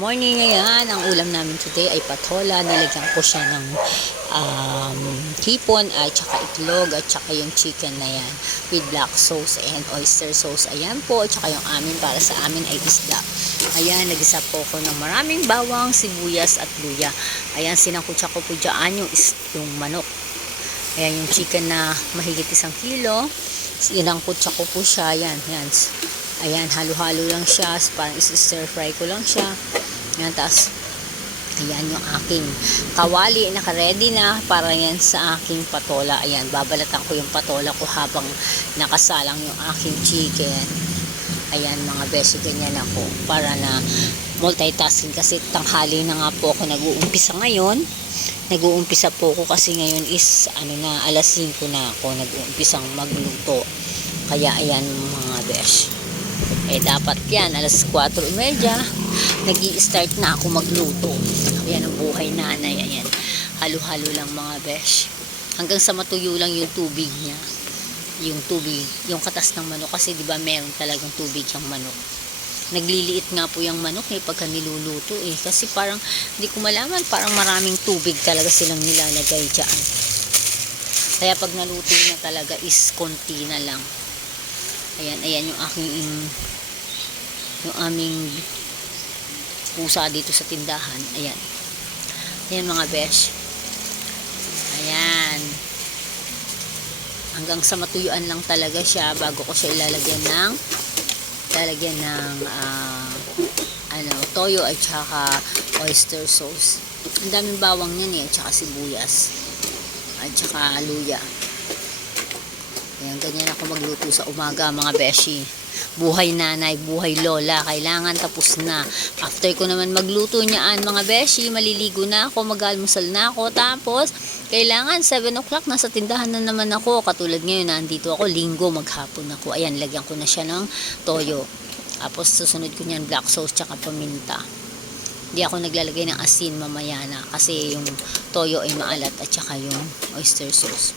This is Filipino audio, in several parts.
Morning ngayon, ang ulam namin today ay patola. Nilagyan ko siya ng hipon at saka itlog at saka yung chicken na yan with black sauce and oyster sauce. Ayan po, at saka yung amin para sa amin ay isda. Ayan, nagisa po ko ng maraming bawang, sibuyas at luya. Ayan, sinangkutsa ko po dyan yung manok. Ayan, yung chicken na mahigit 1 kilo. Sinangkutsa ko po siya. Ayan, halo-halo lang siya. Parang stir fry ko lang siya. Ayan, taas. Ayan yung aking kawali. Naka-ready na para yan sa aking patola. Ayan, babalatan ko yung patola ko habang nakasalang yung aking chicken. Ayan mga beso, ganyan ako. Para na multitasking kasi tanghali na nga po ako nag-uumpisa ngayon. Nag-uumpisa po ako kasi ngayon is alas 5 na ako nag-uumpisang magluto. Kaya ayan mga besh. Dapat yan, alas 4:30, nag-i-start na ako magluto. Ayan ang buhay nanay, ayan. Halo-halo lang mga besh. Hanggang sa matuyo lang yung tubig niya. Yung tubig, yung katas ng manok. Kasi diba meron talagang tubig yung manok. Nagliliit nga po yung manok pagka niluluto Kasi parang, hindi ko malaman, parang maraming tubig talaga silang nilalagay dyan. Kaya pag naluto na talaga is konti na lang. Ayan yung aming pusa dito sa tindahan. Ayan mga besh. Ayan. Hanggang sa matuyuan lang talaga siya bago ko siya ilalagyan ng toyo at saka oyster sauce. Ang daming bawang yan at saka sibuyas at saka luya. Ayan, ganyan ako magluto sa umaga mga beshi. Buhay nanay, buhay lola, kailangan tapos na. After ko naman magluto niyaan mga beshi, maliligo na ako, mag-almusal na ako, tapos kailangan 7 o'clock nasa tindahan na naman ako. Katulad ngayon, nandito ako, linggo, maghapon ako. Ayan, lagyan ko na siya ng toyo. Tapos susunod ko niyan black sauce tsaka paminta. Hindi ako naglalagay ng asin mamaya na kasi yung toyo ay maalat at saka yung oyster sauce.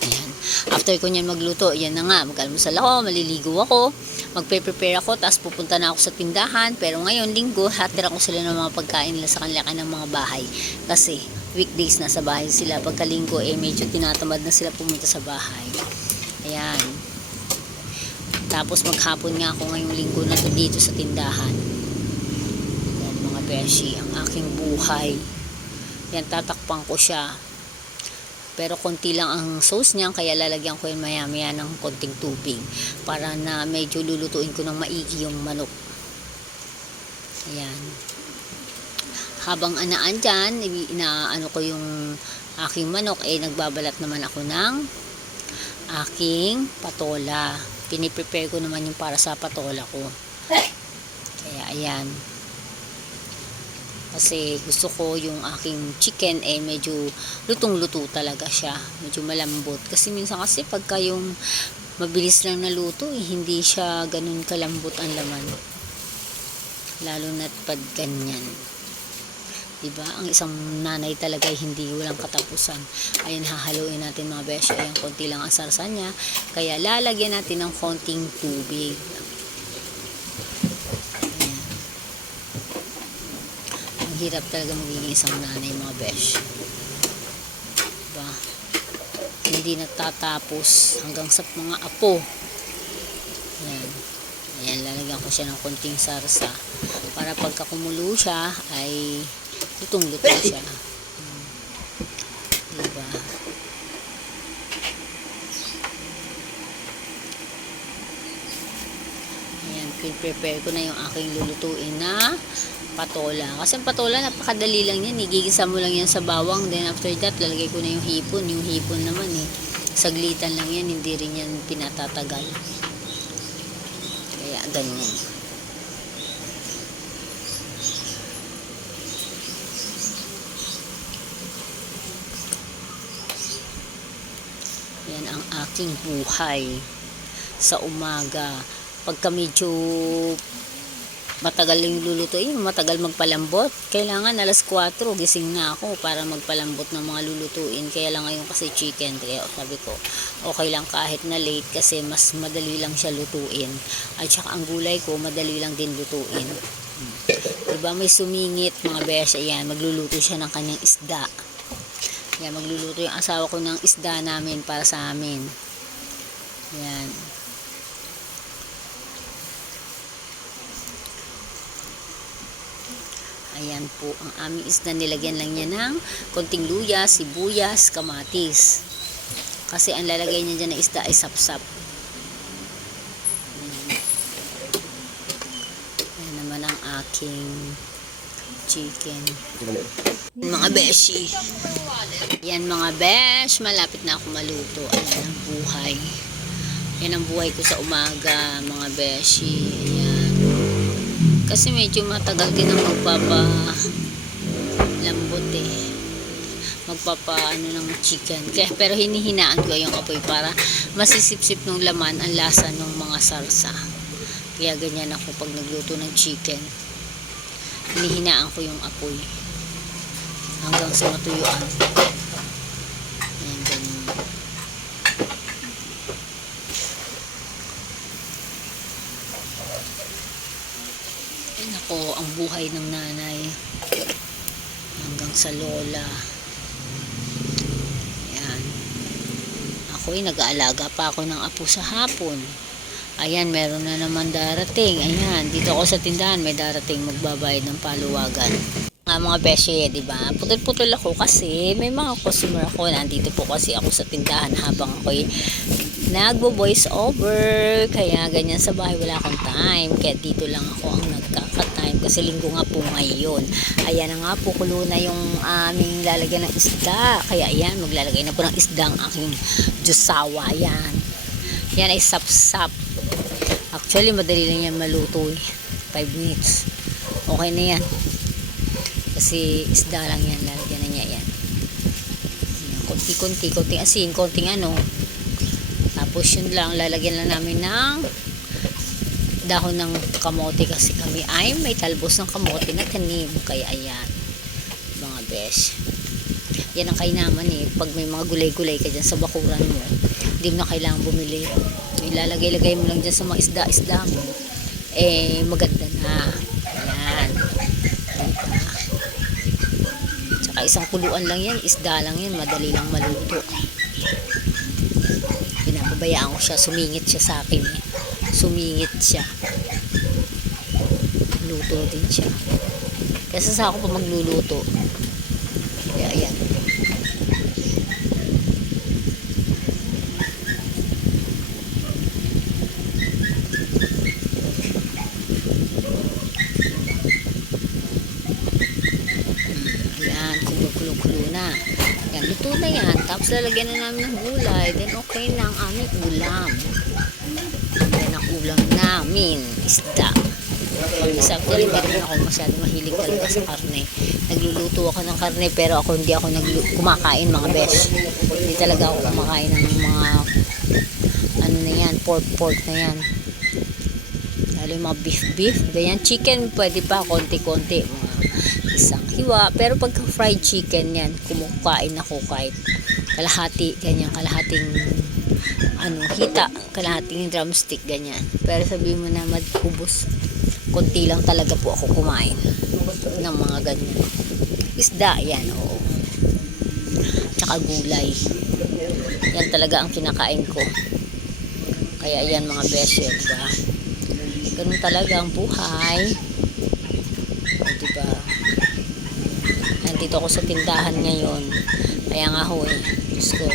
Ayan. After ko niyan magluto, yan na nga, mag-almusal ako, maliligo ako, magpe-prepare ako, tapos pupunta na ako sa tindahan. Pero ngayon, linggo, hatira ko sila ng mga pagkain nila sa kanila ng mga bahay. Kasi weekdays na sa bahay sila. Pagkalinggo, medyo tinatamad na sila pumunta sa bahay. Ayan. Tapos maghapon nga ako ngayong linggo na to dito sa tindahan. Ayan mga beshi, ang aking buhay. Yan, tatakpan ko siya. Pero konti lang ang sauce niya, kaya lalagyan ko yun maya-maya ng konting tubig para na medyo lulutuin ko ng maigi yung manok. Ayan. Habang anaan dyan, inaano ko yung aking manok, nagbabalat naman ako ng aking patola. Piniprepare ko naman yung para sa patola ko. Kaya ayan. Kasi gusto ko yung aking chicken medyo lutong-luto talaga siya. Medyo malambot. Kasi minsan kasi pagka yung mabilis lang naluto, hindi siya ganun kalambot ang laman. Lalo na't pag ganyan. Diba? Ang isang nanay talaga hindi walang katapusan. Ayan, hahaluin natin mga besh. Ayan, konti lang ang sarsa niya. Kaya lalagyan natin ng konting tubig. Hirap talaga magiging isang nanay mga besh. Diba? Hindi natatapos hanggang sa mga apo. Ayan, lalagyan ko siya ng konting sarsa para pagka kumulo siya ay lutong-luto siya. Diba? Ayan, prepare ko na yung aking lulutuin na patola. Kasi ang patola, napakadali lang yan. Igigisa mo lang yan sa bawang. Then after that, lalagay ko na yung hipon. Yung hipon naman saglitan lang yan. Hindi rin yan pinatatagal. Kaya ganyan. Yan ang aking buhay sa umaga. Pagka medyo matagal yung lulutuin, matagal magpalambot, kailangan alas 4 gising na ako para magpalambot ng mga lulutuin. Kaya lang ngayon kasi chicken, kaya sabi ko okay lang kahit na late kasi mas madali lang siya lutuin, at saka ang gulay ko madali lang din lutuin. Diba may sumingit mga besh. Ayan, magluluto siya ng kanyang isda. Ayan, magluluto yung asawa ko ng isda namin para sa amin. Ayan. Ayan po, ang aming isda, nilagyan lang niya ng konting luya, sibuyas, kamatis. Kasi ang lalagay niya dyan na isda ay sapsap. Ayan naman ang aking chicken. Mga beshi. Ayan mga besh, malapit na ako maluto. Ayan ang buhay. Ayan ang buhay ko sa umaga, mga beshi. Ayan. Kasi medyo matagal din ang magpapalambot magpapaano ng chicken. Kaya, pero hinihinaan ko yung apoy para masisipsip ng laman ang lasa ng mga sarsa. Kaya ganyan ako pag nagluto ng chicken. Hinihinaan ko yung apoy hanggang sa matuyuan. Ayan, ganyan. Ako, ang buhay ng nanay hanggang sa lola. Ayan. Ako'y nag-aalaga pa ako ng apo sa hapon. Ayan, meron na naman darating. Ayan, dito ako sa tindahan, may darating magbabayad ng paluwagan. Mga beshi, di ba? Putol-putol ako kasi may mga customer ako. Nandito po kasi ako sa tindahan habang ako'y nagbo-voice over. Kaya ganyan sa bahay, wala akong time. Kaya dito lang ako ang nagkaka-time kasi linggo nga po ngayon. Ayan na nga po, kulo na yung aming lalagyan ng isda. Kaya ayan, maglalagay na po ng isda ang aking Diyosawa. Ayan. Yan ay sap-sap. Actually, madali lang yan maluto. 5 minutes. Okay na yan. Kasi isda lang yan, lalagyan na niya yan. Konti-konti, konting asin, konting ano. Tapos yun lang, lalagyan lang namin ng dahon ng kamote kasi kami ay may talbos ng kamote na tanim. Kaya ayan, mga besh. Yan ang kainaman pag may mga gulay-gulay ka dyan sa bakuran mo, hindi mo na kailangan bumili. Ilalagay-lagay mo lang dyan sa mga isda-isda mo. Maganda na. Ayan. Tsaka isang kuluan lang yan, isda lang yan, madali lang maluto. Pinapabayaan ko siya, sumingit siya sa akin sumingit siya, luto din siya. Kasi sa ako pa magluluto. Kaya ayan. Kulo na. Yan, luto na yan. Tapos lalagyan na namin ng gulay. Then okay na ang aming ulam. Yan ang ulam namin. Isda. Kasi actually, hindi naman ako masyado mahilig talaga sa karne. Nagluluto ako ng karne pero hindi ako kumakain mga besh. Hindi talaga ako kumakain ng mga ano na yan, pork na yan. Lalo yung mga beef. Ganyan, chicken pwede pa konti-konti. Isang hiwa, pero pagka fried chicken yan, kumukain ako kahit kalahati, ganyan, kalahating hita, kalahating drumstick, ganyan. Pero sabihin mo na magkubos, konti lang talaga po ako kumain ng mga ganyan. Isda, yan, oo. Tsaka gulay. Yan talaga ang kinakain ko. Kaya yan mga besh, diba? Ganun talaga ang buhay. Diba? Nandito ako sa tindahan ngayon. Kaya nga ho Diyos ko.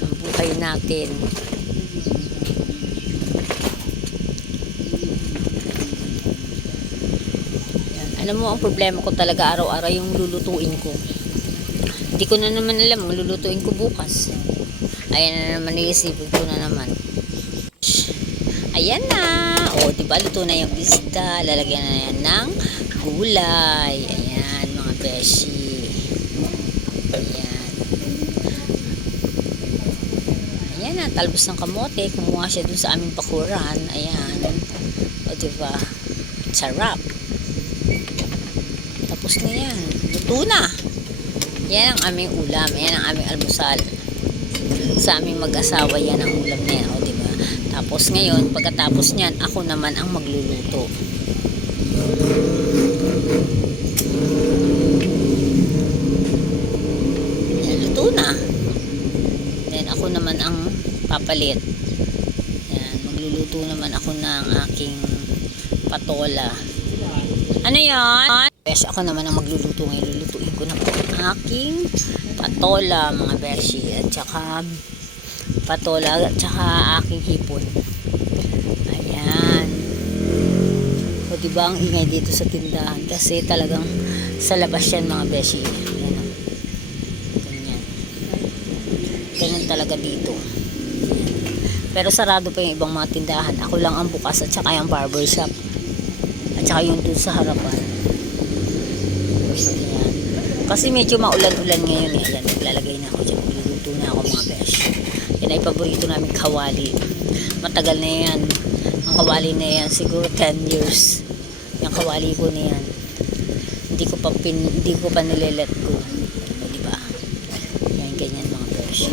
Ang buhay natin. Yan. Alam mo, ang problema ko talaga araw-araw yung lulutuin ko. Hindi ko na naman alam ang lulutuin ko bukas. Ayan na naman, iisipin ko na naman. Ayan na. O, diba, luto na yung isda. Lalagyan na yan ng gulay. Ayan, mga beshi. Ayan. Ayan na, talbos ng kamote. Kumuha siya dun sa aming bakuran. Ayan. O, diba? Sarap. Tapos na yan. Luto na. Yan ang aming ulam. Yan ang aming almusal. Sa aming mag-asawa, yan ang ulam na yan. O, diba? Tapos ngayon, pagkatapos niyan, ako naman ang magluluto. palit. Yan, magluluto naman ako ng aking patola. Ano yan? Besh, ako naman ang magluluto ngayon. Lulutuin ko na po ang aking patola, mga beshi. At saka patola at saka aking hipon. Ayan. O diba ang ingay dito sa tindahan? Kasi talagang sa labas yan, mga beshi. Ayan o. Ganyan. Ganyan talaga dito. Pero sarado pa yung ibang mga tindahan. Ako lang ang bukas at saka yung barber shop. At saka yung dun sa harapan. Ayan. Kasi medyo maulan-ulan ngayon eh. Ayan, naglalagay na ako dyan. Niluluto na ako, mga besh. Yan ay paborito namin kawali. Matagal na yan. Ang kawali na yan, siguro 10 years. Yung kawali ko na yan. Hindi ko pa nile-let go. O, diba? Yan, ganyan, mga besh.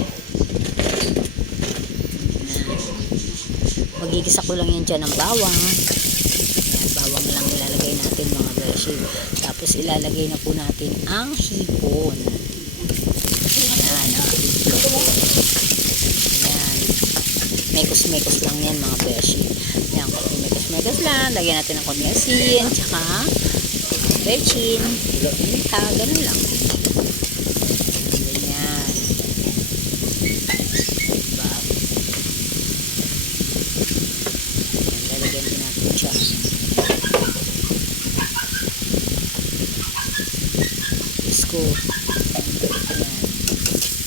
Magigisa ko lang yan dyan ng bawang. Ayan, bawang lang ilalagay natin, mga beshi. Tapos ilalagay na po natin ang hipon. Ayan, ang hipon. Ayan. Mekos-mekos lang yan, mga beshi. Ayan, mekos-mekos lang. Lagyan natin ng konti asin, tsaka bechin, minta, ganun lang. Ganyan. Diba? Lalagyan din natin siya. Isko. Ayan.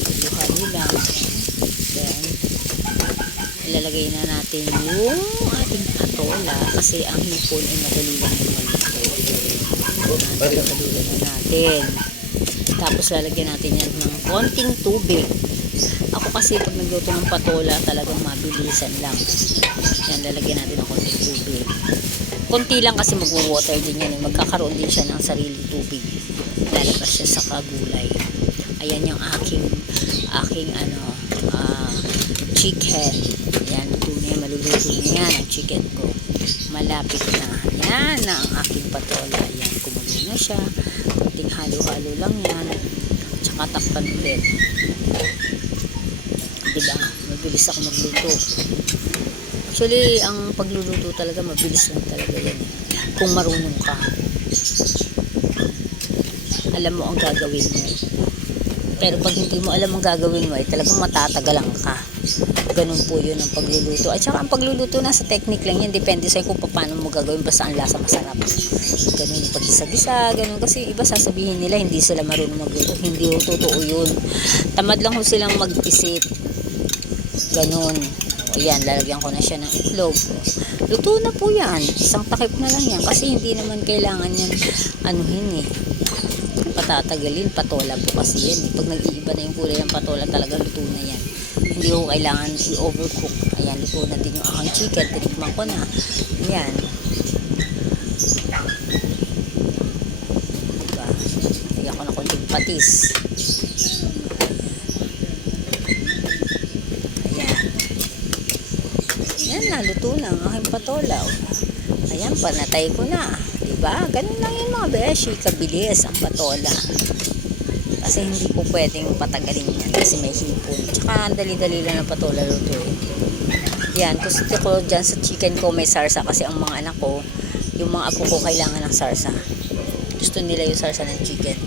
Halo-halo lang. Then, ilalagay na natin yung ating patola kasi ang hipon ay madali lang yung maluto. Madali lang natin. Tapos lalagyan natin yan ng konting tubig. Ako kasi pag nagluto ng patola talagang mabilisan lang. Yan, lalagyan natin ng konting tubig. Konti lang kasi mag-water din yan. Magkakaroon din siya ng sariling tubig. Lalabas siya sa kagulay. Ayan yung aking chicken. Ayan, luto na yan. Maluluto na yan ang chicken ko. Malapit na. Yan na ang aking patola. Ayan, kumulo na siya. Konting halo-halo lang yan. Tsaka takpan ulit. Diba? Mabilis ako magluto. Actually, ang pagluluto talaga mabilis lang talaga yan. Kung marunong ka. Alam mo ang gagawin mo. Pero pag hindi mo alam ang gagawin mo, ay talagang matatagalan ka. Ganun po yun ang pagluluto. At saka ang pagluluto nasa technique lang yan. Depende sa'yo kung paano mo gagawin basta ang lasa masarap. Ganun yung pag-isa-gisa, ganun. Kasi iba sasabihin nila hindi sila marunong magluto. Hindi ho totoo yun. Tamad lang ho silang mag-isip. Ganun. O yan, lalagyan ko na siya ng itlog. Luto na po yan. Isang takip na lang yan. Kasi hindi naman kailangan yan anuhin eh. Patatagalin. Patola po kasi yan eh. Pag nag-iiba na yung kulay ng patola talaga luto na yan. Hindi ko kailangan i-overcook. Ayan, luto na din yung aking chicken. Tinikman ko na. Ayan. Diba? Lagyan ko na konting patis. Yan na, luto na ang aking patola. Ayan, panatay ko na. Diba? Ganun lang yun, mga beshi. Kabilis ang patola. Kasi hindi po pwedeng patagalin yan. Kasi may hipon. Tsaka dali-dali lang ang patola luto eh. Yan, gusto ko dyan sa chicken ko may sarsa. Kasi ang mga anak ko, yung mga apo ko kailangan ng sarsa. Gusto nila yung sarsa ng chicken.